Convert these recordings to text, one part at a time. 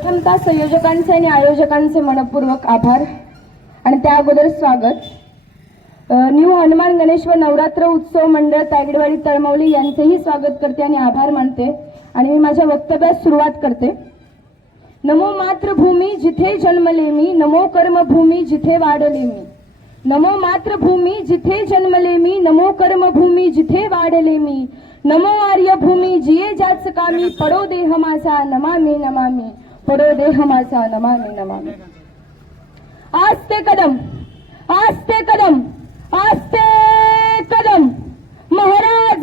प्रथमतः संयोजकांचे आणि आयोजकांचे मनपूर्वक आभार आणि त्या अगोदर स्वागत. न्यू हनुमान गणेश व नवरात्र उत्सव मंडळ तायगडवाडी तळमौली यांचेही स्वागत करते आणि आभार मानते आणि मी माझ्या वक्तव्यास सुरुवात करते. नमो मातृभूमी जिथे जन्मले मी, नमो कर्मभूमी जिथे वाढले मी. नमो मातृभूमी जिथे जन्मले मी, नमो कर्मभूमी जिथे वाढले मी. नमो आर्यभूमी जिये जाच कामी, पडो देह माझा नमामि नमामि, पडो देह माझा नमामि नमामि. आस्ते कदम, आस्ते कदम, आस्ते कदम. महाराज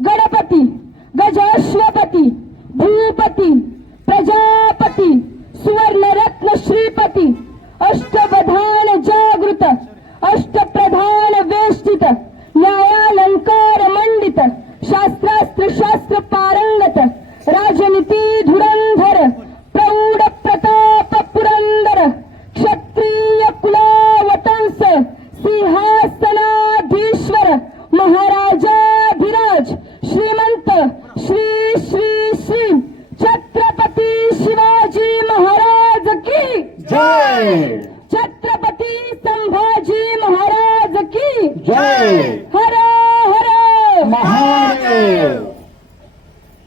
गणपती, गजाश्वपती, भूपती, प्रजापती, सुवर्णरत्न श्रीपती, अष्टप्रधान जागृत, अष्टप्रधान वेष्टित, न्यायालंकार मंडित, शास्त्रास्त्र शास्त्र पारंगत, राजनीती धुरंधर, प्रौढ प्रताप पुरंदर, क्षत्रिय कुलावतंस, सिंहासनाधीश्वर, महाराजाधिराज, श्रीमंत श्री श्री श्री छत्रपती शिवाजी महाराज की जय. छत्रपती संभाजी महाराज की जय. हर हर महादेव.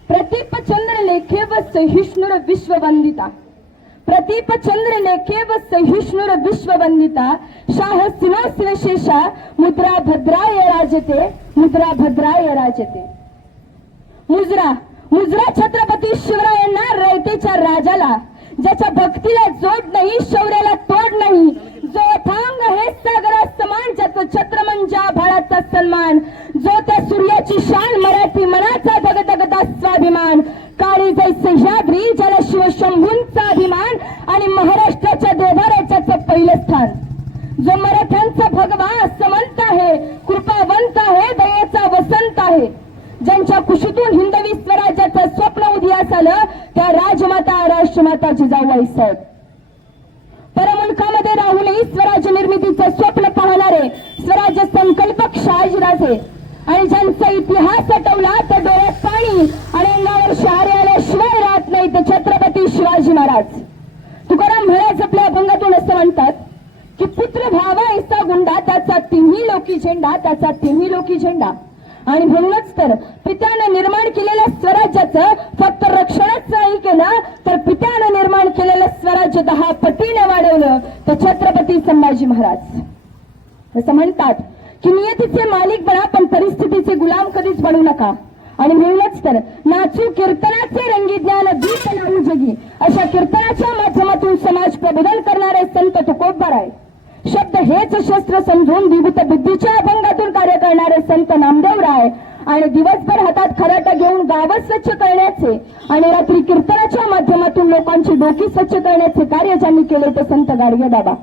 प्रतीप चंद्र लेखे व सहिष्णुर विश्ववंदिता, प्रतीप चंद्र लेखे व सहिष्णुर विश्ववंदिता, शाह सिंहासनशेषा, मुद्रा भद्राय राजते, मुद्रा भद्राय राजते. मुजरा, मुजरा छत्रपती शिवरायांना, रयतेच्या राजाला, ज्याच्या भक्तीला जोड नाही, शौर्याला तोड नाही, जो अथांग आहे सागरासमान, ज्याचं छत्र म्हणजे आभाळाचा सन्मान, जो त्या सूर्याची शान, मराठी मनाचा धगधगता स्वाभिमान, काळी जै सह्याद्री, ज्याला शिवशंभूंचा अभिमान आणि महाराष्ट्राच्या देवाऱ्याचं पहिलं स्थान, जो मराठ्यांचा भगवा समंत आहे, कृपावंत आहे, दयेचा वसंत आहे, ज्यांच्या कुशीतून हिंदवी स्वराज्याचं स्वप्न उदयास आलं, त्या राजमाता राष्ट्रमाता जिजाऊबाई साहेब. परमुलकामध्ये राहूनही स्वराज्य निर्मितीचं स्वप्न पाहणारे स्वराज्य संकल्पक शहाजीराजे आणि ज्यांचा इतिहास आठवला तर डोळ्यात पाणी आणि अंगावर शहारे आल्याशिवाय राहत नाही ते छत्रपती शिवाजी महाराज. तुकाराम महाराज आपल्या अभंगातून असं म्हणतात की पुत्र भावा ऐसा गुंडा, त्याचा तिन्ही लोकी झेंडा, त्याचा तिन्ही लोकी झेंडा. आणि म्हणूनच तर पित्यानं निर्माण केलेल्या स्वराज्याचं फक्त रक्षणच नाही केलं, तर पित्यानं निर्माण केलेलं स्वराज्य 10 पटीने वाढवलं तर छत्रपती संभाजी महाराज. असं म्हणतात की नियतीचे मालिक बना पण परिस्थितीचे गुलाम कधीच बनू नका. आणि म्हणूनच तर नाचू कीर्तनाचे रंगी ज्ञान दीप लावू जगी, अशा कीर्तनाच्या माध्यमातून समाज प्रबोधन करणारे संत तुकोबराय, शब्द हेच शस्त्र समजून विभूत बुद्धीच्या अभंगातून कार्य करणारे संत नामदेवराय आणि दिवसभर हातात खराटा घेऊन गावं स्वच्छ करण्याचे आणि रात्री कीर्तनाच्या माध्यमातून लोकांची डोकी स्वच्छ करण्याचे कार्य ज्यांनी केले ते संत गाडगेबाबा.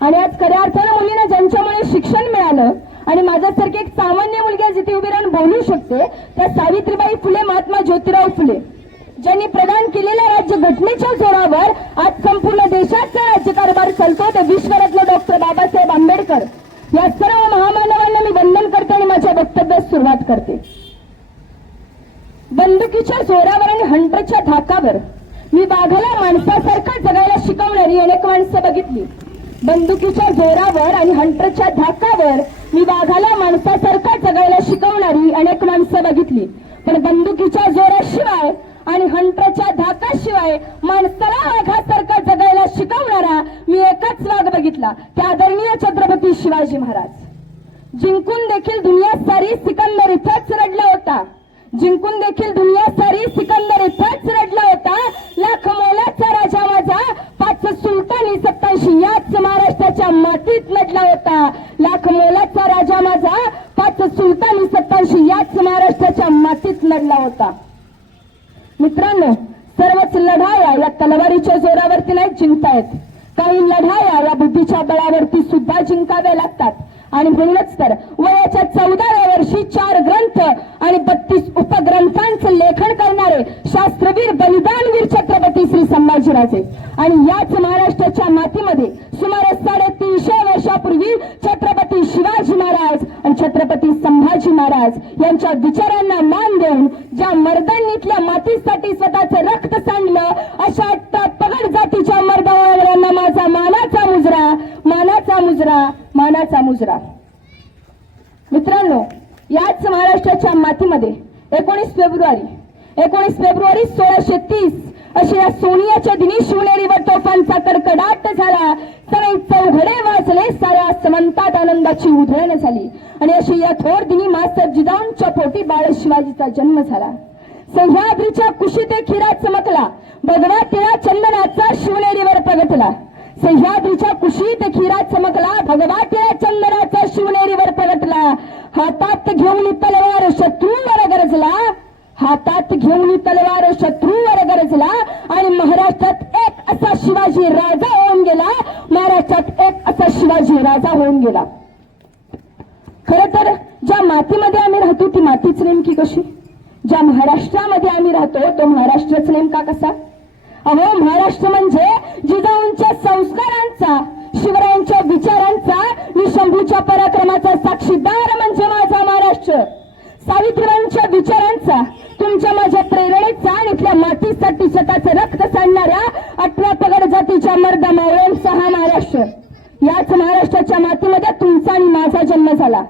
आणि आज खऱ्या अर्थानं मुलींना ज्यांच्यामुळे शिक्षण मिळालं आणि माझ्यासारखी एक सामान्य मुलगी जिथे उभी राहून बोलू शकते, त्या सावित्रीबाई फुले, महात्मा ज्योतिराव फुले, ज्यांनी प्रदान केलेल्या राज्य घटनेच्या जोरावर आज संपूर्ण देशाचा राज्यकारभार चालतो, ते विश्वरत्न डॉक्टर बाबासाहेब आंबेडकर या सर्व महामानवांना मी वंदन करते आणि माझ्या वक्तव्यास सुरुवात करते. बंदुकीच्या जोरावर आणि हंटरच्या धाकावर मी वाघाला माणसासारखा जगायला शिकवणारी अनेक माणसं बघितली. बंदुकीच्या जोरावर आणि हंटरच्या धाकावर मी वाघाला माणसासारखा जगायला शिकवणारी अनेक माणसं बघितली, पण बंदुकीच्या जोराशिवाय आणि हंटरच्या धाकाशिवाय माणसाला वाघासारखा जगायला शिकवणारा मी एकच वाघ बघितला, त्या आदरणीय छत्रपती शिवाजी महाराज. जिंकून देखील दुनिया सारी सिकंदर इथंच रडला होता, जिंकून देखील दुनिया सारी सिकंदर इथंच रडला होता. लाख मोलाचा राजा माझा, 5 सुलतानी 87 याच महाराष्ट्राच्या मातीत लढला होता. लाख मोलाचा राजा माझा, 5 सुलतानी 87 याच महाराष्ट्राच्या मातीत लढला होता. मित्रांनो, सर्वच लढाया या तलवारीच्या जोरावरती नाही जिंकतायत, काही लढाया या बुद्धीच्या बळावरती सुद्धा जिंकाव्या लागतात. आणि म्हणूनच तर वयाच्या 14व्या वर्षी 4 ग्रंथ आणि 32 उपग्रंथांचं लेखन करणारे शास्त्रवीर बलिदानवीर छत्रपती श्री संभाजीराजे आणि याच महाराष्ट्राच्या मातीमध्ये सुमारे 350 वर्षापूर्वी छत्रपती शिवाजी महाराज आणि छत्रपती संभाजी महाराज यांच्या विचारांना मान देऊन ज्या मर्दांनी इथल्या मातीसाठी स्वतःचं रक्त सांडलं, अशा पगड मानाचा मुजरा. मित्रांनो, याच महाराष्ट्राच्या मातीमध्ये 19 फेब्रुवारी 1630 अशी या सोनियाच्या दिनी शिवनेरीवर तोफांचा कडकडाट झाला. सगळे चौघडे वाजले, साऱ्या समंतात आनंदाची उधळण झाली. आणि अशी या थोर दिनी मास्तर जिजाऊंच्या पोटी बाळ शिवाजीचा जन्म झाला. सह्याद्रीच्या कुशीत एक हिरा चमकला, भगवा टिळा चंदनाचा शिवनेरीवर प्रगटला. सह्याद्रीच्या कुशीत एक हिरा चमकला, भगवा टिळा चंदनाचा शिवनेरीवर प्रगटला. हातात घेऊन तलवार शत्रूवर गरजला, हातात घेऊन तलवार शत्रूवर गरजला. आणि महाराष्ट्रात एक असा शिवाजी राजा होऊन गेला, महाराष्ट्रात एक असा शिवाजी राजा होऊन गेला. खर तर ज्या मातीमध्ये आम्ही राहतो ती मातीच नेमकी कशी, ज्या महाराष्ट्रामध्ये आम्ही राहतो तो महाराष्ट्रच नेमका कसा. अहो, महाराष्ट्र म्हणजे जिजाऊंच्या संस्कारांचा, शिवरायांच्या विचारांचा, निशंभूच्या पराक्रमाचा साक्षीदार म्हणजे माझा महाराष्ट्र. सावित्रीबाईंच्या विचारांचा, तुमच्या माझ्या प्रेरणेचा आणि इथल्या मातीसाठी स्वतःचं रक्त सांडणाऱ्या 18 पगड जातीच्या मर्दा मावळ्यांचा हा महाराष्ट्र. याच महाराष्ट्राच्या मातीमध्ये तुमचा आणि माझा जन्म झाला.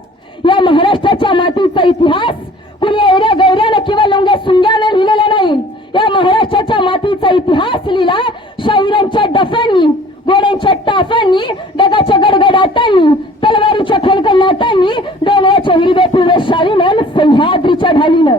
या महाराष्ट्राच्या मातीचा इतिहास कुणी एवढ्या गैऱ्यानं किंवा लंग्या सुंग्यानं लिहिलेला नाही. या महाराष्ट्राच्या मातीचा इतिहास लिहिला शाहिरांच्या डफांनी, घोड्यांच्या टाफांनी, डगाच्या गडगडाटांनी, तलवारीच्या खणखणाटांनी, डोंगराच्या हिरव्या पिवळ्या शालीनं, सह्याद्रीच्या ढालीनं.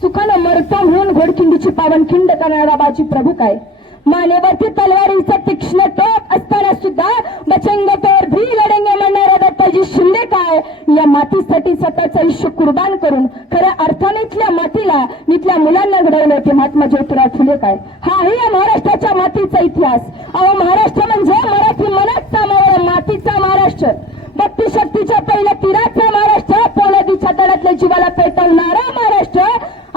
सुखानं मरतो म्हणून घोडखिंडीची पावनखिंड करणारा बाजी प्रभू काय, मानेवरती तलवारीचा तीक्ष्ण टोक असताना सुद्धा बचेंगे तोर भी लढेंगे म्हणणारा दत्ताजी शिंदे काय, या मातीसाठी स्वतःचं आयुष्य कुर्बान करून खऱ्या अर्थाने इथल्या मातीला, इथल्या मुलांना घडवलं ते महात्मा ज्योतिराव फुले काय. हा आहे या महाराष्ट्राच्या मातीचा इतिहास. अहो, महाराष्ट्र म्हणजे मराठी मनाचा मावळा मातीचा महाराष्ट्र, भक्ती शक्तीच्या पहिल्या तीराचा महाराष्ट्र, पोलादीच्या तळातल्या जीवाला पेटवणारा महाराष्ट्र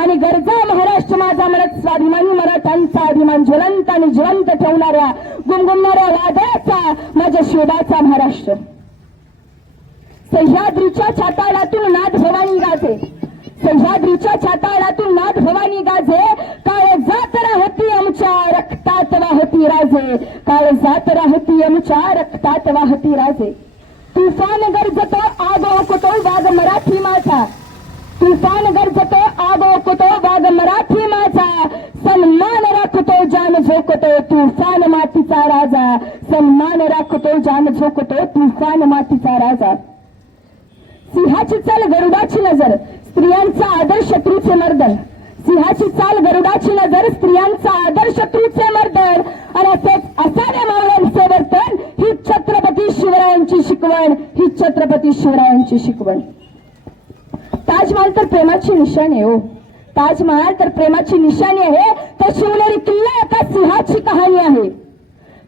आणि गरजा महाराष्ट्र माझा म्हणत स्वाभिमानी मराठ्यांचा अभिमान ज्वलंत आणि जिवंत ठेवणाऱ्या गुमगुमणाऱ्या वादळाचा माझ्या शोधाचा महाराष्ट्र. सह्याद्रीच्या छाताळातून नाद भवानी गाजे, सह्याद्रीच्या छाताळातून नाद भवानी गाजे. काळ जात राहती आमच्या रक्तात वाहती राजे, काळ जात राहती आमच्या रक्तात वाहती राजे. तुफान गरजतो आग ओकतो वाघ मराठी माझा, तुफान गरजतो आग ओकतो वाघ मराठी माझा. सन्मान राखतो जान झोकतो तुफान मातीचा राजा, सन्मान राखतो जान झोकतो तुफान मातीचा राजा. सिंहाची चाल गरुडाची नजर, स्त्रियांचा आदर शत्रूचे मर्दन, सिंहाची चाल गरुडाची नजर, स्त्रियांचा आदर शत्रूचे मर्दन. आणि असेच असाऱ्या मावळ्यांचे वर्तन ही छत्रपती शिवरायांची शिकवण, ही छत्रपती शिवरायांची शिकवण. ताजमहाल तर प्रेमाची निशाणी आहे. हो, ताजमहाल तर प्रेमाची निशाणी आहे, तर शिवनेरी किल्ला एका सिंहाची कहाणी आहे.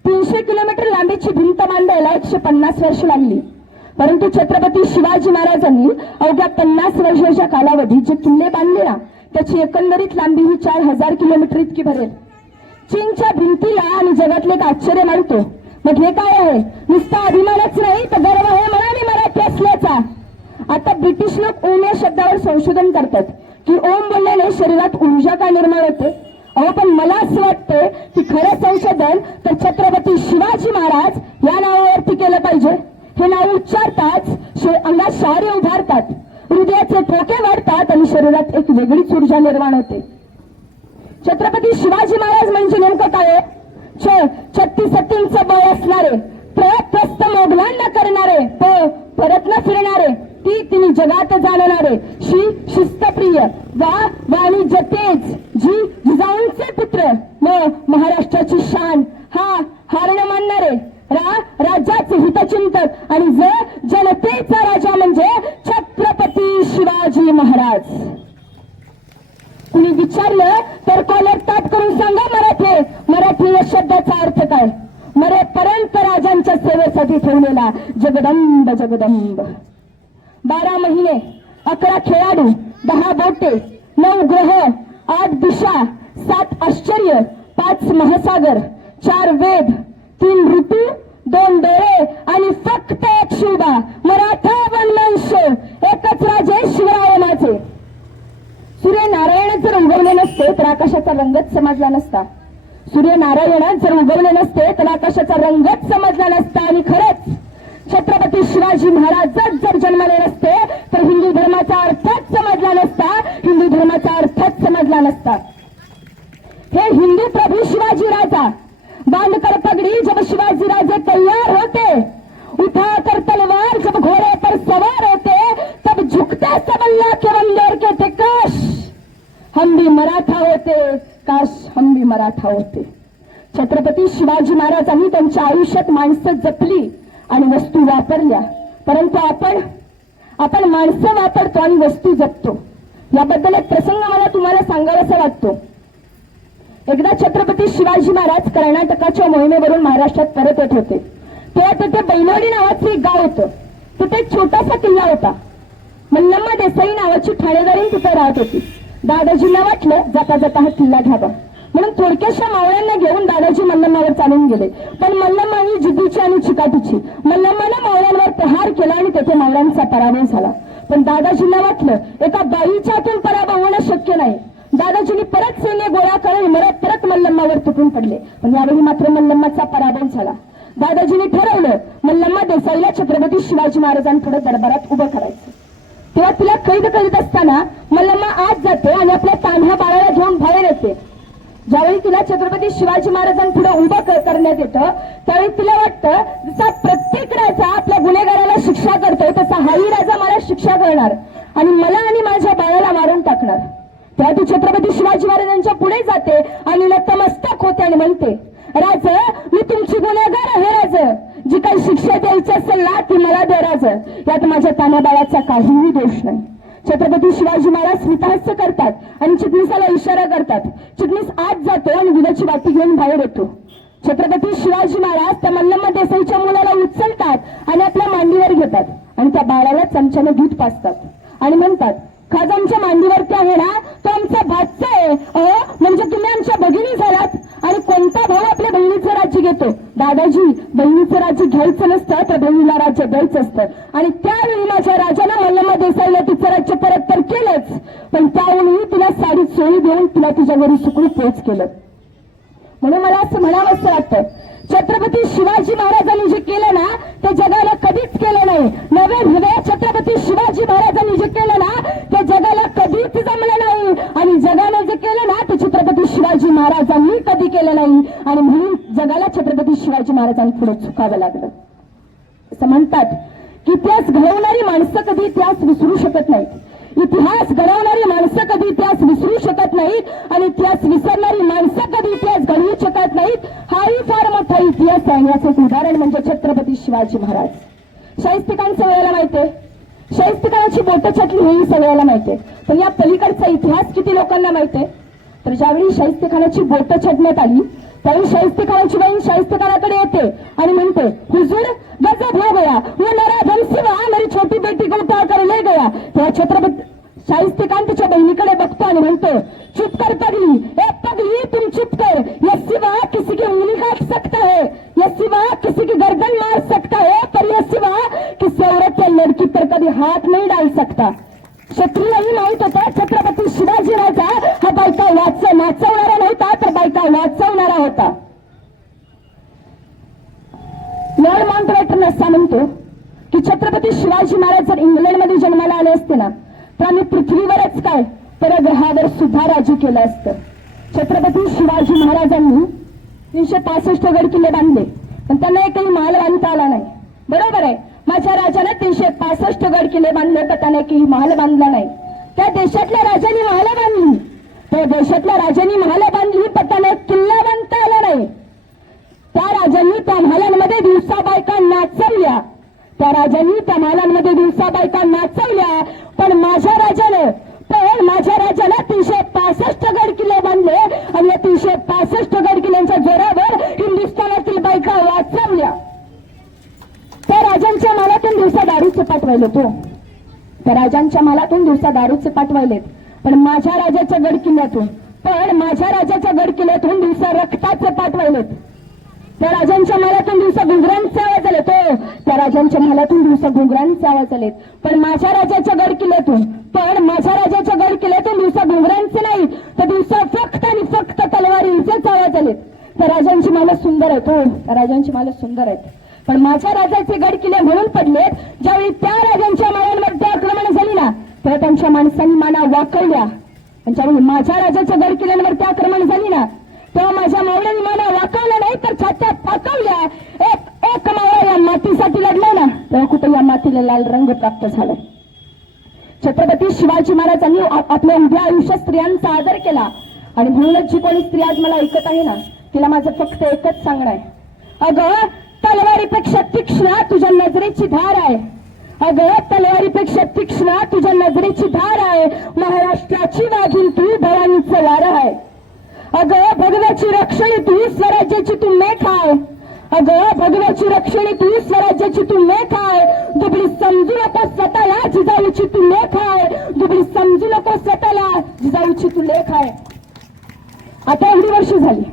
300 किलोमीटर लांबीची भिंत बांधायला 150 वर्ष लागली, परंतु छत्रपती शिवाजी महाराजांनी अवघ्या 50 वर्षाच्या कालावधीत जे किल्ले बांधले ना, त्याची एकंदरीत लांबी ही 4000 किलोमीटर इतकी भरेल. चीनच्या भिंतीला आणि जगातले एक आश्चर्य मानतो. मग हे काय आहे? नुसता अभिमानच नाही तर गर्व आहे मनाने मराठी असल्याचा. आता ब्रिटिश लोक ओम या शब्दावर संशोधन करतात की ओम बोलल्याने शरीरात ऊर्जा का निर्माण होते. अहो, पण मला असं वाटतं की खरं संशोधन तर छत्रपती शिवाजी महाराज या नावावरती केलं पाहिजे. हे नाव उच्चारताच अंगात शहारे उभारतात, हृदयाचे ठोके वाढतात आणि शरीरात एक वेगळीच ऊर्जा निर्माण होते. छत्रपती शिवाजी महाराज म्हणजे नेमकं काय? 36 बळ असणारे, प्रयत्नस्त मोगलांना करणारे, परत न फिरणारे, तिन्ही जगात जाणणारे, शिस्तप्रिय, वाणिज्य तेज, जिजाऊंचे पुत्र, महाराष्ट्राची शान, हारण मानणारे, राज्याचे हितचिंतक आणि जनतेचा राजा म्हणजे छत्रपती शिवाजी महाराज. कुणी विचारलं तर कॉलर ताप करून सांगा मराठी या शब्दाचा अर्थ काय? मरेपर्यंत राजांच्या सेवेसाठी ठेवलेला जगदंब जगदंब. 12 महिने, 11 खेळाडू, 10 बोटे, 9 ग्रह, 8 दिशा, 7 आश्चर्य, 5 महासागर, 4 वेद, 3 ऋतू, 2 डोळे आणि फक्त एक शिवबा, मराठा वनवंश, एकच राजे शिवराय माझे. सूर्यनारायण जर उगवले नसते तर आकाशाचा रंगच समजला नसता. सूर्यनारायण जर उगवले नसते तर आकाशाचा रंगच समजला नसता. आणि खरंच छत्रपती शिवाजी महाराजच जर जन्मले नसते तर हिंदू धर्माचा अर्थच समजला नसता, हिंदू धर्माचा अर्थच समजला नसता. हे हिंदू प्रभू शिवाजी राजा बांधकर पगड़ी जब शिवाजी राजे तैयार होते, उठाकर तलवार जब घोड़े पर सवार होते, तब झुकते सब अल्लाह के बंदे और कहते काश हम भी मराठा होते, काश हम भी मराठा होते. छत्रपती शिवाजी महाराजांनी त्यांच्या आयुष्यात माणसं जपली आणि वस्तू वापरल्या, परंतु आपण माणसं वापरतो आणि वस्तू जपतो. याबद्दल एक प्रसंग मला तुम्हाला सांगावासा वाटतो. एकदा छत्रपती शिवाजी महाराज कर्नाटकाच्या मोहिमेवरून महाराष्ट्रात परत येत होते. तेव्हा तिथे बैलोडी नावाचं एक गाव होतं. तिथे एक छोटासा किल्ला होता. मल्लम्मा देसाई नावाची ठाणेदारी तिथे राहत होती. दादाजींना वाटलं जाता जाता हा किल्ला घ्यावा, म्हणून थोडक्याशा मावळ्यांना घेऊन दादाजी मल्लम्मावर चालून गेले. पण मल्लम्मा ही जिद्दीची आणि चिकाटीची. मल्लम्माने मावळ्यांवर प्रहार केला आणि तेथे मावळ्यांचा पराभव झाला. पण दादाजींना वाटलं एका बाईच्या हातून पराभव होणं शक्य नाही. दादाजींनी परत सैन्य गोळा करून परत मल्लम्मावर तुटून पडले. पण यावेळी मात्र मल्लम्माचा पराभव झाला. दादाजींनी ठरवलं मल्लम्मा देसाईला छत्रपती शिवाजी महाराजांपुढे दरबारात उभं करायचं. तेव्हा तिला कैद करीत असताना मल्लम्मा आत जाते आणि आपल्या तान्ह्या बाळाला घेऊन बाहेर येते. ज्यावेळी तिला छत्रपती शिवाजी महाराजांपुढे उभं करण्यात येतं त्यावेळी तिला वाटतं जसा प्रत्येक राजा आपल्या गुन्हेगाराला शिक्षा करतो तसा हाही राजा मला शिक्षा करणार आणि मला आणि माझ्या बाळाला मारून टाकणार. तेव्हा ती छत्रपती शिवाजी महाराजांच्या पुढे जाते आणि नतमस्तक होते आणि म्हणते राज मी तुमची गुन्हेगार आहे राज, जी काही शिक्षा द्यायची असेल ना ती मला द्या राज, यात माझ्या तान्ह्या बाळाचा काहीही दोष नाही. छत्रपती शिवाजी महाराज स्मितहास्य करतात आणि चिटणीसाला इशारा करतात. चिटणीस आत जातो आणि दुधाची वाटी घेऊन बाहेर येतो. छत्रपती शिवाजी महाराज त्या मल्लम्मा देसाईच्या मुलाला उचलतात आणि आपल्या मांडीवर घेतात आणि त्या बाळाला चमच्याने दूध पाजतात आणि म्हणतात खाज आमच्या मांडीवरती आहे ना तो आमचा भाचा आहे. म्हणजे तुम्ही आमच्या भगिनी झालात. आणि कोणता भाऊ आपल्या बहिणीचं राज्य घेतो? दादाजी बहिणीचं राज्य घ्यायचं नसतं तर बहिणीला राज्य द्यायचं असतं. आणि त्यावेळी माझ्या राजाला मल्लम्मा देसाईला तिचं राज्य परत तर केलंच, पण त्यावेळी तिला साडीत सोळी देऊन तिला तिच्या घरी सुखरूप पोच केलं. म्हणून मला असं म्हणावंसं वाटतं छत्रपती शिवाजी महाराजांनी जे केलं ना ते जगाला कधीच केलं नाही. नवे छत्रपती शिवाजी महाराजांनी जे केलं ना ते जगाला कधीच जमलं नाही आणि जगाने जे केलं ना ते छत्रपती शिवाजी महाराजांनी कधी केलं नाही आणि म्हणून जगाला छत्रपती शिवाजी महाराजांपुढे झुकावं लागलं. असं म्हणतात की इतिहास घडवणारी माणसं कधी इतिहास विसरू शकत नाहीत. इतिहास घडवणारी माणसं कधी इतिहास विसरू शकत नाहीत आणि इतिहास विसरणारी माणसं कधी इतिहास घडवू शकत नाहीत. हाही फार मोठा इतिहास आहे. याचं एक उदाहरण म्हणजे छत्रपती शिवाजी महाराज. शाहिस्तेखान सगळ्याला माहितीये, शाहिस्तेखानाची बोटं छाटली हेही सगळ्याला माहितीये, पण या पलीकडचा इतिहास किती लोकांना माहितीये? तर ज्यावेळी शाहिस्तेखानाची बोटं छाटण्यात आली त्यावेळी शाहिस्तेखानाची बहीण शाहिस्तेखानाकडे येते आणि म्हणते हुजूर गजब हो गया, वो मेरा धनसिवा मेरी छोटी बेटी को उठा कर ले गया. तेव्हा छत्रपती शाहिस्तेखान तिच्या बहिणीकडे बघतो आणि म्हणतो चुप कर पगली, ए पगली तुम चुप कर. ये सिवा किसी की उंगली काट सकता है, ये सिवा किसी की गर्दन मार सकता है, पर ये सिवा किसी औरत या लड़की पर कभी हाथ नहीं डाल सकता. क्षत्रियही माहित होता छत्रपती शिवाजी राजा हा बायका नाचवणारा नव्हता तर बायका वाचवणारा होता. लॉर्ड माउंटबॅटन असा म्हणतो की छत्रपती शिवाजी महाराज जर इंग्लंडमध्ये जन्माला आले असते ना तर आम्ही पृथ्वीवरच काय तर ग्रहावर सुद्धा राज्य केलं असतं. छत्रपती शिवाजी महाराजांनी 365 गड किल्ले बांधले पण त्यांना एकही महाल बांधता आला नाही. बरोबर आहे, माझ्या राजाने 365 गड किल्ले बांधले पण त्याने एकही महाल बांधला नाही. त्या देशातल्या राजांनी महाल बांधली, त्या देशातल्या राजांनी महाल बांधली पण त्याने किल्ला बांधता आला नाही. त्या राजांनी त्या महालांमध्ये दिवसा बायका नाचवल्या, त्या राजांनी त्या महालांमध्ये दिवसा बायका नाचवल्या, पण माझ्या राजानं 365 गड किल्ले बांधले आणि या 365 गड किल्ल्यांच्या जोरावर हिंदुस्थानातील बायका वाचवल्या. त्या राजांच्या मालातून दिवसा दारूचे पाठवायले तो, त्या राजांच्या मालातून दिवसा दारूचे पाठवायलेत, पण माझ्या राजाच्या गड किल्ल्यातून दिवसा रक्ताचे पाठवायलेत. त्या राजांच्या मालातून दिवसा घुंगरांचे आवाज आले तो, त्या राजांच्या मालातून दिवसा घुंगरांचे आवाज आलेत, पण माझ्या राजाच्या गड किल्ल्यातून दिवसा घुंगरांचे नाही तर दिवसा फक्त आणि फक्त तलवारींचेच आवाज आलेत. त्या राजांची मालं सुंदर आहेत हो, त्या राजांची मालं सुंदर आहेत. पण माझ्या राजाचे गड किल्ले म्हणून पडलेत, ज्यावेळी त्या राजांच्या माळांवरती आक्रमण झाली ना तेव्हा त्यांच्या माणसांनी माना वाकवल्या. आणि ज्यावेळी माझ्या राजाच्या गड किल्ल्यांवरती आक्रमण झाली ना तेव्हा माझ्या मावळ्यांनी माना वाकवल्या नाही तर छात्या पाकवल्या. एक मावळा या मातीसाठी लढला ना तेव्हा कुठे या मातीला लाल रंग प्राप्त झाला. छत्रपती शिवाजी महाराजांनी आपल्या उभ्या आयुष्यात स्त्रियांचा आदर केला. आणि म्हणूनच जी कोणी स्त्री आज मला ऐकत आहे ना तिला माझं फक्त एकच सांगणं आहे, अगं तलवारीपेक्षा तीक्ष्ण तुझ्या नजरेची धार आहे. अगं तलवारीपेक्षा तीक्ष्ण तुझ्या नजरेची धार आहे. महाराष्ट्राची वाघीण तू, भवानीचं वारं आहे. अगं भगव्याची रक्षणी तू, स्वराज्याची तू मेख आहे. अगं भगव्याची रक्षणी तू, स्वराज्याची तू मेख आहे. दुबळी समजू नको स्वतःला, जिजाऊची तू लेख आहे. दुबळी समजू नको स्वतःला, जिजाऊची तू लेख आहे. आता एवढी वर्ष झाली,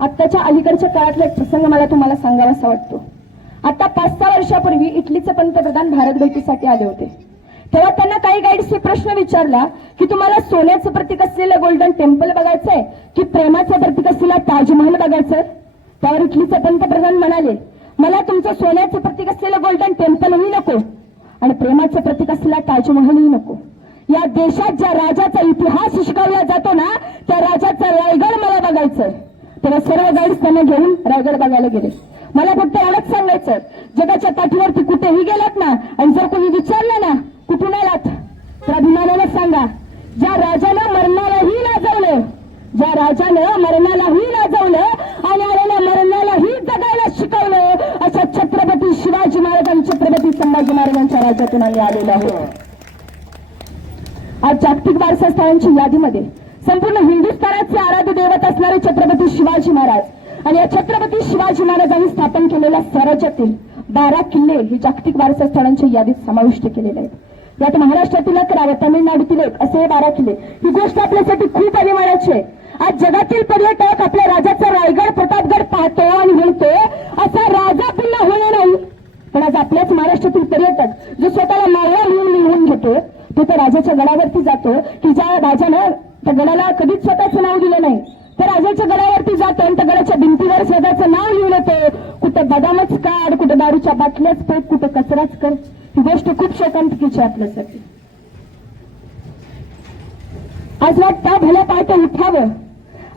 आत्ताच्या अलीकडच्या काळातला एक प्रसंग मला तुम्हाला सांगावासा वाटतो. आता 5-6 वर्षापूर्वी इटलीचे पंतप्रधान भारत भेटीसाठी आले होते. तेव्हा त्यांना काही गाईड्सने प्रश्न विचारला की तुम्हाला सोन्याचं प्रतीक असलेलं गोल्डन टेम्पल बघायचंय की प्रेमाचं प्रतीक असलेला ताजमहल बघायचं. त्यावर इटलीचे पंतप्रधान म्हणाले, मला तुमचं सोन्याचं प्रतीक असलेलं गोल्डन टेम्पलही नको आणि प्रेमाचं प्रतीक असलेला ताजमहलही नको. या देशात ज्या राजाचा इतिहास शिकवला जातो ना त्या राजाचा रायगड मला बघायचं. तेव्हा सर्व गाईड्स त्यांना घेऊन रायगड बघायला गेले. मला फक्त एवढंच सांगायचं, जगाच्या पाठीवरती कुठेही गेलात ना आणि जर कोणी विचारलं ना कुठून आलात तर अभिमानानं सांगा, ज्या राजानं मरणालाही लाजवलं, ज्या राजानं मरणालाही लाजवलं आणि आलेल्या मरणालाही जगायला शिकवलं अशा छत्रपती शिवाजी महाराज आणि छत्रपती संभाजी महाराजांच्या राज्यातून आम्ही आलेलो आहोत. आज जागतिक वारसा स्थळांच्या यादीमध्ये संपूर्ण हिंदुस्थानाचे आराध्य दैवत असणारे छत्रपती शिवाजी महाराज आणि या छत्रपती शिवाजी महाराजांनी स्थापन केलेल्या स्वराज्यातील 12 किल्ले हे जागतिक वारसा स्थळांच्या यादीत समाविष्ट केलेले आहेत. यात महाराष्ट्रातील 11 व तामिळनाडूतील 1 असे हे 12 किल्ले. ही गोष्ट आपल्यासाठी खूप अभिमानाची आहे. आज जगातील पर्यटक आपल्या राजाचा रायगड प्रतापगड पाहतो आणि म्हणतो असा राजा पुन्हा होणार नाही. पण आज आपल्याच महाराष्ट्रातील पर्यटक जो स्वतःला मावळा म्हणून लिहून घेतो तो त्या राजाच्या गडावरती जातो की ज्या राजानं त्या गडाला कधीच स्वतःचं नाव दिलं नाही. त्या राजाच्या गडावरती जातो आणि त्या गडाच्या भिंतीवर स्वतःचं नाव लिहून येतो. कुठं बदामच काढ, कुठं दारूच्या बाटल्याच पेट, कुठं कचराच कर. ही गोष्ट खूप शोकांतिकेची आहे आपल्यासाठी. आज वाटतं भल्या पाहतं उठावं,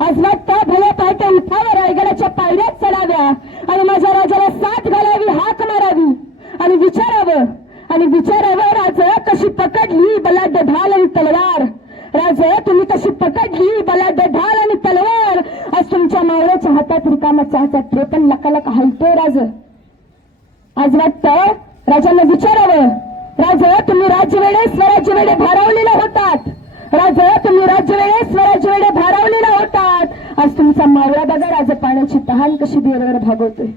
आज वाटतं भल्या पाहतं उठावं, रायगडाच्या पायऱ्यात चढाव्या आणि माझ्या राजाला साथ घालावी, हाक मारावी आणि विचारावं राजा कशी पकडली बलाढ्य ढाल आणि तलवार. राजा तुम्ही कशी पकडली बलाढ्य ढाल आणि तलवार. आज तुमच्या मावळ्याच्या हातात रिकामा चहाचा ट्रे पण लकालक हलतोय राज. आज वाटतं राजांना विचारावं, राजा तुम्ही राज्यवेडे स्वराज्यवेडे भारावलेला होतात. राजा तुम्ही राज्यवेडे स्वराज्यवेडे भारावलेला होतात. आज तुमचा मावळा बघा राजा पाण्याची तहान कशी बेरवर भागवतोय.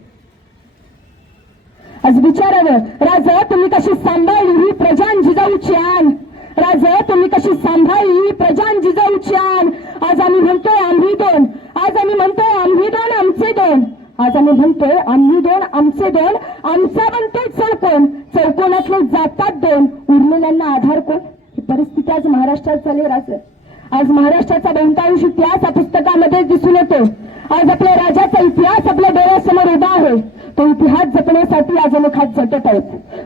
आज विचारावं, राजा तुम्ही कशी सांभाळली ही प्रजान जिजाऊची आण. राजा तुम्ही कशी सांभाळली ही प्रजान जिजाऊची आण. आज आम्ही म्हणतोय आम्ही दोन, आज आम्ही म्हणतोय आम्ही दोन आमचे दोन, आज आम्ही म्हणतोय आम्ही दोन आमचे दोन. आमचा बनतोय चौकोन, चौकोनातले जातात दोन, उरलेल्यांना आधार कोण. ही परिस्थिती आज महाराष्ट्रात झाली राज. आज महाराष्ट्राचा बहुतांश इतिहास या पुस्तकामध्ये दिसून येतो. आज आपल्या राजाचा इतिहास आपल्या डोळ्यासमोर उभा आहे. तो इतिहास जपण्यासाठी आज अनेक हात झटत आहेत.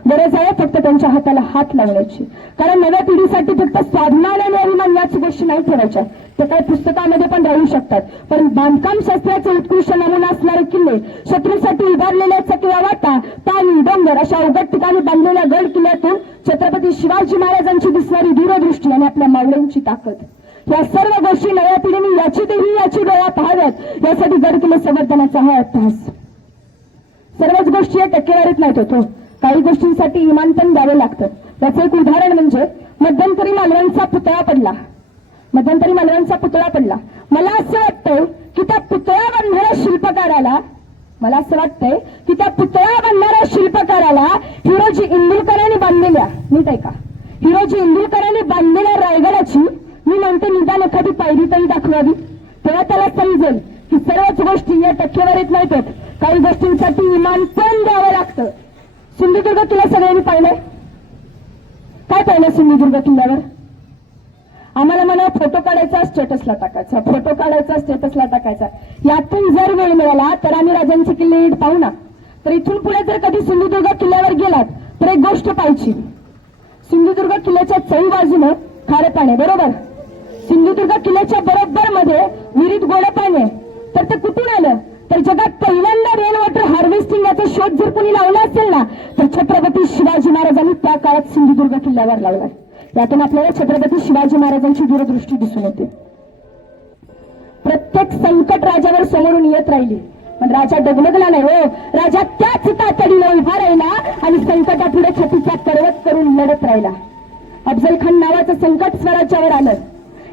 गरज आहे फक्त त्यांच्या हाताला हात लावण्याची. कारण नव्या पिढीसाठी फक्त स्वाभिमान आणि अभिमान याच गोष्टी नाही ठेवायच्या. ते काही पुस्तकामध्ये पण राहू शकतात. पण बांधकाम शास्त्राचे उत्कृष्ट नमुना असणारे किल्ले, शत्रूसाठी उभारलेल्या चकव्या वाटा, पाणी डोंगर अशा अवघड ठिकाणी बांधलेल्या गड किल्ल्यातून छत्रपती शिवाजी महाराजांची दिसणारी दूरदृष्टी आणि आपल्या मावळ्यांची ताकद, या सर्व गोष्टी नव्या पिढीने याची देवी याची डोळा पाहाव्यात. यासाठी गड किल्ले संवर्धनाचा हा अभ्यास. सर्वच गोष्टी या टक्केवारीत नाहीत होतो. काही गोष्टींसाठी इमान पण द्यावे लागतं. त्याचं एक उदाहरण म्हणजे मध्यंतरी मालवणचा पुतळा पडला. मध्यंतरी मालवणचा पुतळा पडला. मला असं वाटतंय की त्या पुतळा बांधणाऱ्या शिल्पकाराला, मला असं वाटतंय की त्या पुतळा बांधणाऱ्या शिल्पकाराला हिरोजी इंदुरकरांनी बांधलेल्या, नीट ऐका, हिरोजी इंदुरकरांनी बांधलेल्या रायगडाची मी म्हणते निदान एखादी पायरी तरी दाखवावी. तेव्हा त्याला समजेल की सर्वच गोष्टी या टक्केवारीत नाहीत होत. काही गोष्टींसाठी इमान पण द्यावं लागतं. सिंधुदुर्ग किल्ला सगळ्यांनी पाहिलंय. काय पाहिलं सिंधुदुर्ग किल्ल्यावर? आम्हाला म्हणा फोटो काढायचा स्टेटसला टाकायचा, फोटो काढायचा स्टेटसला टाकायचा. यातून जर वेळ मिळाला तर आम्ही राजांचे किल्ले पाहू ना. तर इथून पुढे जर कधी सिंधुदुर्ग किल्ल्यावर गेलात तर एक गोष्ट पाहिजे. सिंधुदुर्ग किल्ल्याच्या चौही बाजूनं खारं पाणी, बरोबर. सिंधुदुर्ग किल्ल्याच्या बरोबर मध्ये विहिरीत गोडं पाणी आहे. तर ते कुठून आलं? तर जगात पहिल्यांदा रेन वॉटर हार्वेस्टिंग याचा शोध जर कोणी लावला असेल ना तर छत्रपती शिवाजी महाराजांनी त्या काळात सिंधुदुर्ग किल्ल्यावर लावलाय. यातून आपल्याला छत्रपती शिवाजी महाराजांची दूरदृष्टी दिसून येते. प्रत्येक संकट राजावर समोरून येत राहिली पण राजा डगमगला नाही. हो, राजा त्याच तातडीनं उभा राहिला आणि संकटापुढे छातीचा पर्वत करून लढत राहिला. अफजल खान नावाचं संकट स्वराज्यावर आलं.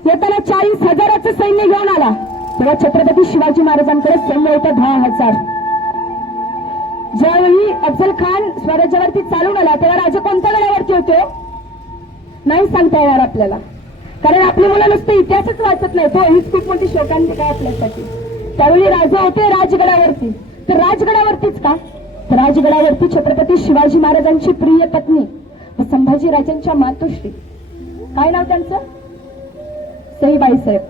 येताना 40,000चं सैन्य घेऊन आला. तेव्हा छत्रपती शिवाजी महाराजांकडे सैन्य होतं 10,000. ज्यावेळी अफजल खान स्वराज्यावरती चालून आला तेव्हा राजा कोणत्या गडावरती होते नाही सांगता येणार आपल्याला, कारण आपली मुलं नुसतं इतिहासच वाचत नाही. तो हीच खूप मोठी शोकांतिका आहे आपल्यासाठी. त्यावेळी राजा होते राजगडावरती. तर राजगडावरतीच का? तर राजगडावरती छत्रपती शिवाजी महाराजांची प्रिय पत्नी संभाजी राजांच्या मातोश्री, काय नाव त्यांचं? सईबाई साहेब.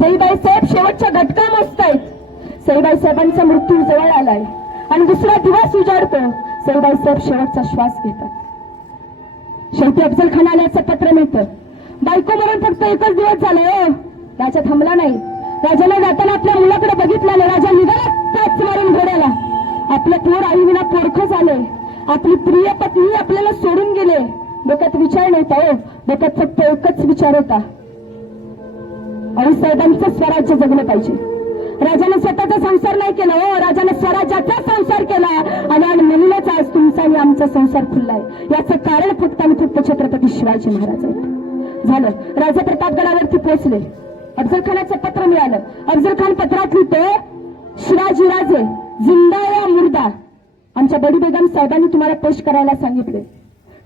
सईबाई साहेब शेवटच्या घटका मोजतायत. सईबाई साहेबांचा मृत्यू जवळ आलाय आणि दुसरा दिवस उजाडतो. सईबाई साहेब शेवटचा श्वास घेतात. शेवटी अफजल खान आल्याचं पत्र मिळतं. बायको म्हणून फक्त एकच दिवस झालाय. राजा थांबला नाही. राजाला जाताना आपल्या मुलाकडे बघितलं नाही. राजा निघाला ताच मारून घोड्याला. आपलं थोर आई विना पोरखं झाले. आपली प्रिय पत्नी आपल्याला सोडून गेले. डोक्यात विचार नव्हता. हो, डोक्यात फक्त एकच विचार होता, आईसाहेबांचं स्वराज्य जगलं पाहिजे. राजाने स्वतःचा संसार नाही केला. हो, राजाने स्वराज्याचा संसार केला आणि म्हणूनच आज तुमचा आणि आमचा संसार खुललाय. याचं कारण फक्त आणि फक्त छत्रपती शिवाजी महाराज आहेत. झालं, राजा प्रतापगडावरती पोहोचले. अफजल खानाचं पत्र मिळालं. अफजल खान पत्रात लिहितो, शिवाजी राजे जिंदा या मुर्दा, आमच्या बडी बेगम साहेबांनी तुम्हाला पेश करायला सांगितले.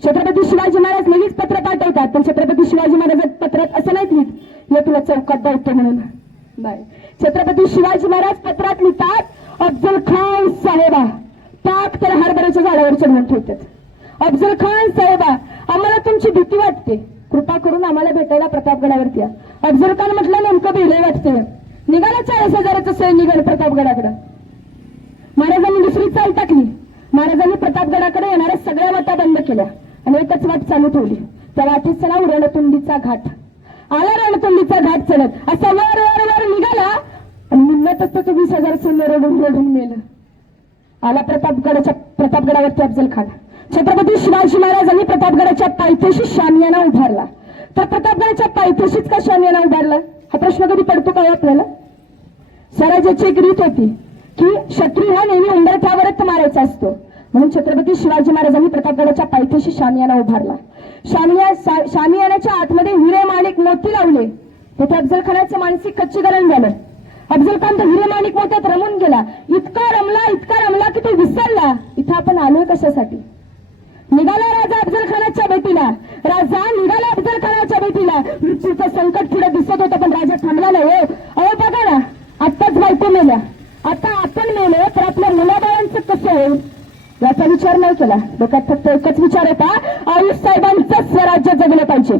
छत्रपती शिवाजी महाराज लगेच पत्र पाठवतात. पण छत्रपती शिवाजी महाराज पत्रात असं नाहीत लिहित, हे तुला चौकात धावतो म्हणून. नाही, छत्रपती शिवाजी महाराज पत्रात लिहितात, अफजल खान साहेबा, पाक तर हरभऱ्याच्या झाडावर चढवून ठेवतात. अफजल खान साहेबा, आम्हाला तुमची भीती वाटते, कृपा करून आम्हाला भेटायला प्रतापगडावरती या. अफजल खान म्हटलं, नेमकं भेले वाटते. निघाला 40,000चं सैन्य निघालं प्रतापगडाकडे. महाराजांनी दुसरी चाल टाकली. महाराजांनी प्रतापगडाकडे येणाऱ्या सगळ्या वाटा बंद केल्या आणि एकच वाट चालू ठेवली. त्या वाटेचं नाव रणतुंडीचा घाट. आला रणतुंडीचा घाट चढत असा वर वर वर निघाला आणि निम्म्यातच त्याचं 20,000 सैन्य रडून रडून मेलं. आला प्रतापगडावरती अफजल खान. छत्रपती शिवाजी महाराजांनी प्रतापगडाच्या पायथ्याशी शामियाना उभारला. तर प्रतापगडाच्या पायथ्याशीच का शामियाना उभारला हा प्रश्न कधी पडतो का आपल्याला? स्वराज्याची एक रीत होती की शत्रू हा नेहमी उंबरठ्यावरच मारायचा असतो. म्हणून छत्रपती शिवाजी महाराजांनी प्रतापगडाच्या पायथ्याशी शामियाना उभारला. शामियानाच्या आतमध्ये हिरे माणिक मोती लावले. तिथे अफजल खानाचं मानसिक खच्चीकरण झालं. अफजल खान तर हिरे माणिक मोत्यात रमून गेला. इतका रमला की तो विसरला इथं आपण आलोय कशासाठी. निघाला राजा अफजल खानाच्या भेटीला. मृत्यूचं संकट पुढे दिसत होतं पण राजा थांबला नाही. अहो बघा ना, आत्ताच बायको मेल्या, आता आपण मेलो तर आपल्या मुलाबाळांचं कसं होईल याचा विचार नाही केला. डोक्यात फक्त एकच विचार होता, आईसाहेबांचं स्वराज्य जगलं पाहिजे.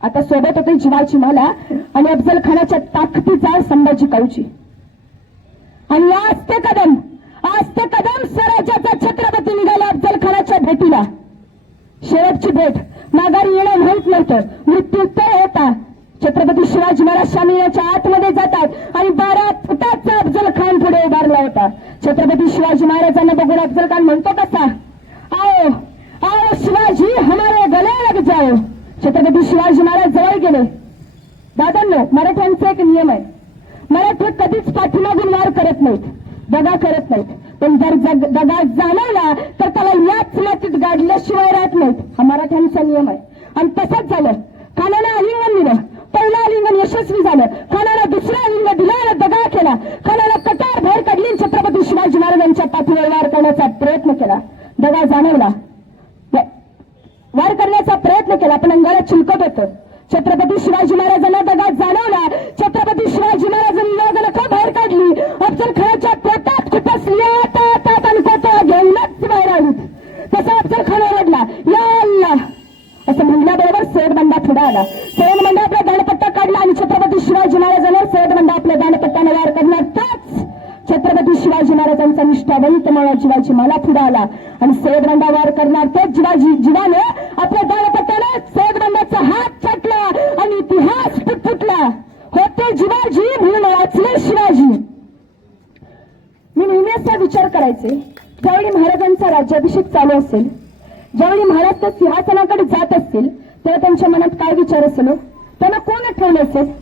आता सोबत होते जिवाची माला आणि अफजल खानाच्या ताकदीचा संभाजी काऊजी. आणि आज ते कदम स्वराज्याचा छत्रपती निघाला अफजल खानाच्या भेटीला. शेवटची भेट, माघारी येणं माहित नव्हतं. मृत्यू तय होता. छत्रपती शिवाजी महाराज शामियानाच्या आतमध्ये जातात आणि 12 फुटाचा अफजल खान पुढे उभारला होता. छत्रपती शिवाजी महाराजांना बघून अफजल खान म्हणतो कसा, आओ आओ शिवाजी हमारे गले लग जाओ. छत्रपती शिवाजी महाराज जवळ गेले. दादांनो, मराठ्यांचा एक नियम आहे, मराठी कधीच पाठीमागून वार करत नाहीत, दगा करत नाहीत. पण जर दगा जाणवला तर त्याला याच मातीत गाडल्याशिवाय राहत नाहीत. हा मराठ्यांचा नियम आहे. आणि तसंच झालं. खानाला आलिंगन दिलं. पहिलं आलिंगन यशस्वी झालं. खानाला दुसरं आलिंगन दिलं आणि दगा केला. खानाला कटार बाहेर काढली. छत्रपती शिवाजी महाराजांच्या पाठीवर वार करण्याचा प्रयत्न केला. दगा जाणवला, वार करण्याचा प्रयत्न केला पण अंगाला चिलकत होतं. छत्रपती शिवाजी महाराजांना दगा जाणवला. छत्रपती शिवाजी महाराजांनी नखं बाहेर काढली. अफजल खानाच्या पोटात खुपसली आणि कोटा घेऊनच बाहेर आली. तसा अफजल खान ओरडला, या अल्लाह असं म्हणल्याबरोबर सय्यदबंदा पुढे आला. सय्यदबंदा आपला दाणपट्टा काढला आणि छत्रपती शिवाजी महाराजांवर सय्यदबंदा आपल्या दाणपट्ट्याने वार करणार. तोच छत्रपती शिवाजी महाराजांचा निष्ठावंत त्याच्यामुळे जिवाची मला पुढे आला आणि सैयदबंदा वार करणार तोच जीवाने आपल्या दाळपट्ट्याने सैयदबंदाचा हात छाटला आणि इतिहास फुटफुटला. होते जिवाजी म्हणून वाचले शिवाजी. मी नेहमी असा विचार करायचे, ज्यावेळी महाराजांचा राज्याभिषेक चालू असेल, ज्यावेळी महाराज त्या सिंहासनाकडे जात असतील, तेव्हा त्यांच्या मनात काय विचार असेल? त्यांना कोण आठवलं असेल?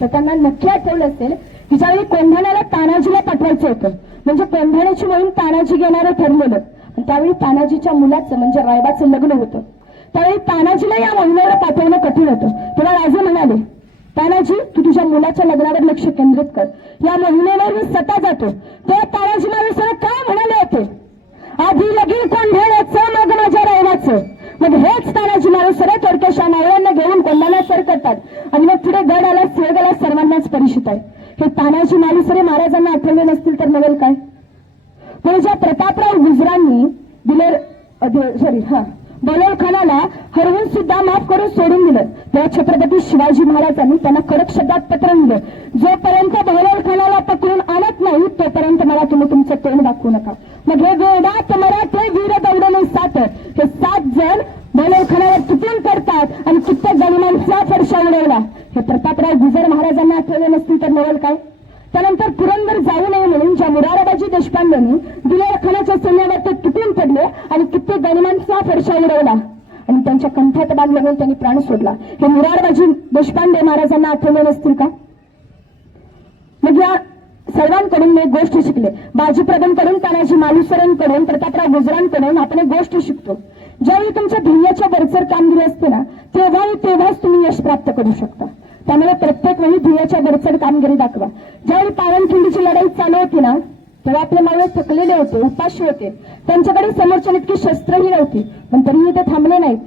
तर त्यांना नक्की आठवलं असेल की ज्यावेळी कोंढाण्याला तानाजीला पाठवायचं होतं, म्हणजे कोंढाण्याची मोहीम तानाजी घेणारं ठरलेलं, त्यावेळी तानाजीच्या मुलाचं म्हणजे रायबाचं लग्न होतं. त्यावेळी तानाजीला या मोहिमेवर पाठवणं कठीण होतं. तेव्हा राजे म्हणाले, तानाजी तू तुझ्या मुलाच्या लग्नावर लक्ष केंद्रित कर, या मोहिमेवर मी स्वतः जातो. तेव्हा तानाजी मालुसरे काय म्हणाले होते? आधी लगीन कोंढाण्याचं मग माझ्या रायबाचं. मग हेच तानाजी मालुसरे थोडक्याशा नावळ्यांना घेऊन कोंढाणा सर करतात आणि मग पुढे गड आला सिंहगड आला सर्वांनाच परिचित आहे. हे तानाजी मालुसरे महाराजांना आठवले नसतील तर नवेल काय? पण ज्या प्रतापराव गुजरांनी बलोल खानाला हरवून सुद्धा माफ करून सोडून दिलं, तेव्हा छत्रपती शिवाजी महाराजांनी त्यांना कडक शब्दात पत्र लिहिलं, जोपर्यंत बलोल खानाला पकडून आणत नाही तोपर्यंत मला तुम्ही तुमचं तोंड दाखवू नका. मग हे वेडात मराठे वीर दौडले 7, हे 7 जण बलोल खानावर तुटून करतात आणि कित्येक गनिमांचा फडशा उडवला. हे प्रतापराव गुजर महाराजांना आठवले नसतील तर नवल काय? त्यानंतर पुरंदर जाऊ नये म्हणून ज्या मुरारबाजी देशपांडेंनी दिलेर खानाच्या सैन्यावर ते तुटून पडले आणि कित्येक गनिमांचा फडशा उडवला आणि त्यांच्या कंठात बाण लावून त्यांनी प्राण सोडला. हे मुरारबाजी देशपांडे महाराजांना आठवले नसतील का? मग या सर्वांकडून मी एक गोष्ट शिकले. बाजीप्रभूंकडून, तानाजी मालुसरेंकडून, प्रतापराव गुजरांकडून आपण एक गोष्ट शिकतो. ज्यावेळी तुमच्या ध्येयाच्या वरचढ कामगिरी असते ना, तेव्हाच तुम्ही यश प्राप्त करू शकता. त्यामुळे प्रत्येक वेळी ध्येयाच्या वरचढ कामगिरी दाखवा. ज्यावेळी पावनखिंडीची लढाई चालू होती ना, तेव्हा आपले मावळे थकलेले होते, उपाशी होते, त्यांच्याकडे समोरच्या इतकी शस्त्रही नव्हती, पण तरीही ते थांबले नाहीत,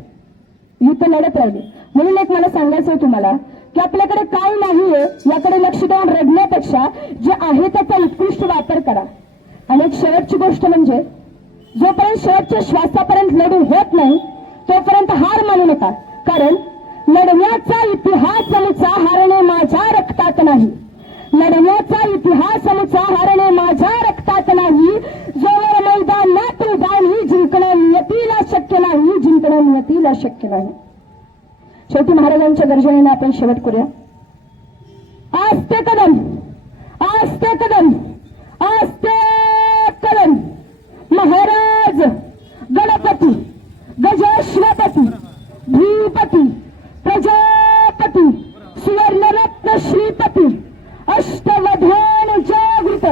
युद्ध लढत राहिले. म्हणून एक मला सांगायचं आहे तुम्हाला की आपल्याकडे काय नाहीये याकडे लक्ष देऊन रडण्यापेक्षा जे आहे त्याचा उत्कृष्ट वापर करा. आणि एक शेवटची गोष्ट म्हणजे, जोपर्यंत शेवटच्या श्वासापर्यंत लढू होत नाही तोपर्यंत हार मानू नका, कारण लढण्याचा इतिहास मुचा हारणे माझ्या रक्तात नाही. लढण्याचा इतिहास मुचा हारणे माझ्या रक्तात नाही. जोवर मैदानात उभारणी जिंकणं नियतीला शक्य नाही, जिंकणं नियतीला शक्य नाही. शेवटी महाराजांच्या गर्जनेने आपण शेवट करूया. आस्ते कदम, आस्ते कदम, आस्ते कदम. महाराज गणपती, गजेश्वरपती, भूपती, प्रजापती, सुवर्णरत्न श्रीपती, अष्टवधान जागृत,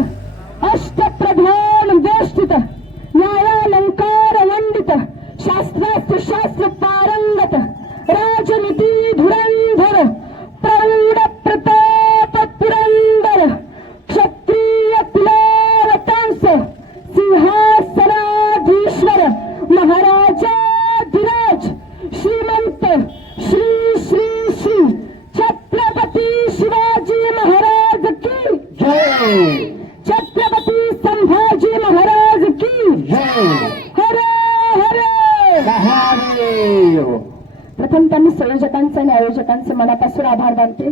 अष्टप्रधान वेष्टित, न्यायालंकार मंडित, शास्त्रास्त्र शास्त्र पारंगत, राजनीती धुरंधर, प्रौढ प्रताप पुरंदर, क्षत्रिय कुलावतांस, सिंहासनाधीश्वर, महाराजाधिराज, श्रीमंत श्री श्री श्री छत्रपती शिवाजी महाराज की जय. छत्रपती संभाजी महाराज की जय. हर हर. महादेव. प्रथम त्यांनी संयोजकांचे आणि आयोजकांचे मनापासून आभार मानते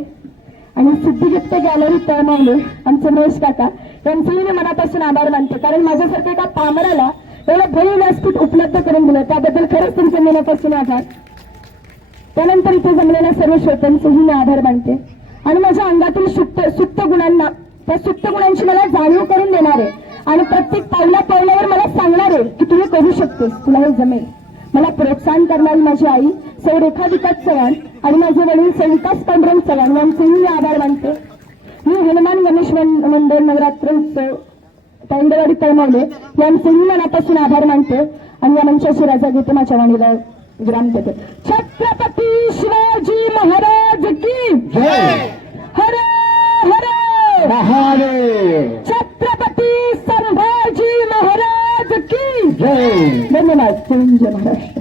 आणि सिद्धिगिप्त गॅलरी तळमावले आमचे महेश काका यांचेही मी मनापासून आभार मानते, कारण माझ्यासारख्या एका पामराला एवढं भव्य व्यासपीठ उपलब्ध करून दिलं, त्याबद्दल खरंच तुमचे मनापासून आभार. त्यानंतर इथे जमलेल्या सर्व श्रोत्यांचेही मी आभार मानते आणि माझ्या अंगातील सुप्त गुणांना, त्या सुप्त गुणांची मला जाणीव करून देणारे आणि प्रत्येक पावलावर मला सांगणारे की तुम्ही करू शकतेस, तुला हे जमेल, मला प्रोत्साहन करणारी माझी आई सौ रेखा विकास चव्हाण आणि माझे वडील सौ विकास पांडुरंग चव्हाण यांचेही मी आभार मानते. मी हनुमान गणेश मंडळ नवरात्र उत्सव तांडेवाडी तळमावले यांचेही मनापासून आभार मानते आणि या मंचाची राजा घेते माझ्या वाणीला विराम देते. छत्रपती शिवाजी महाराज की जय. हर हर. महादेव. छत्रपती संभाजी महाराज की जय. धन्यवाद. जय महाराज.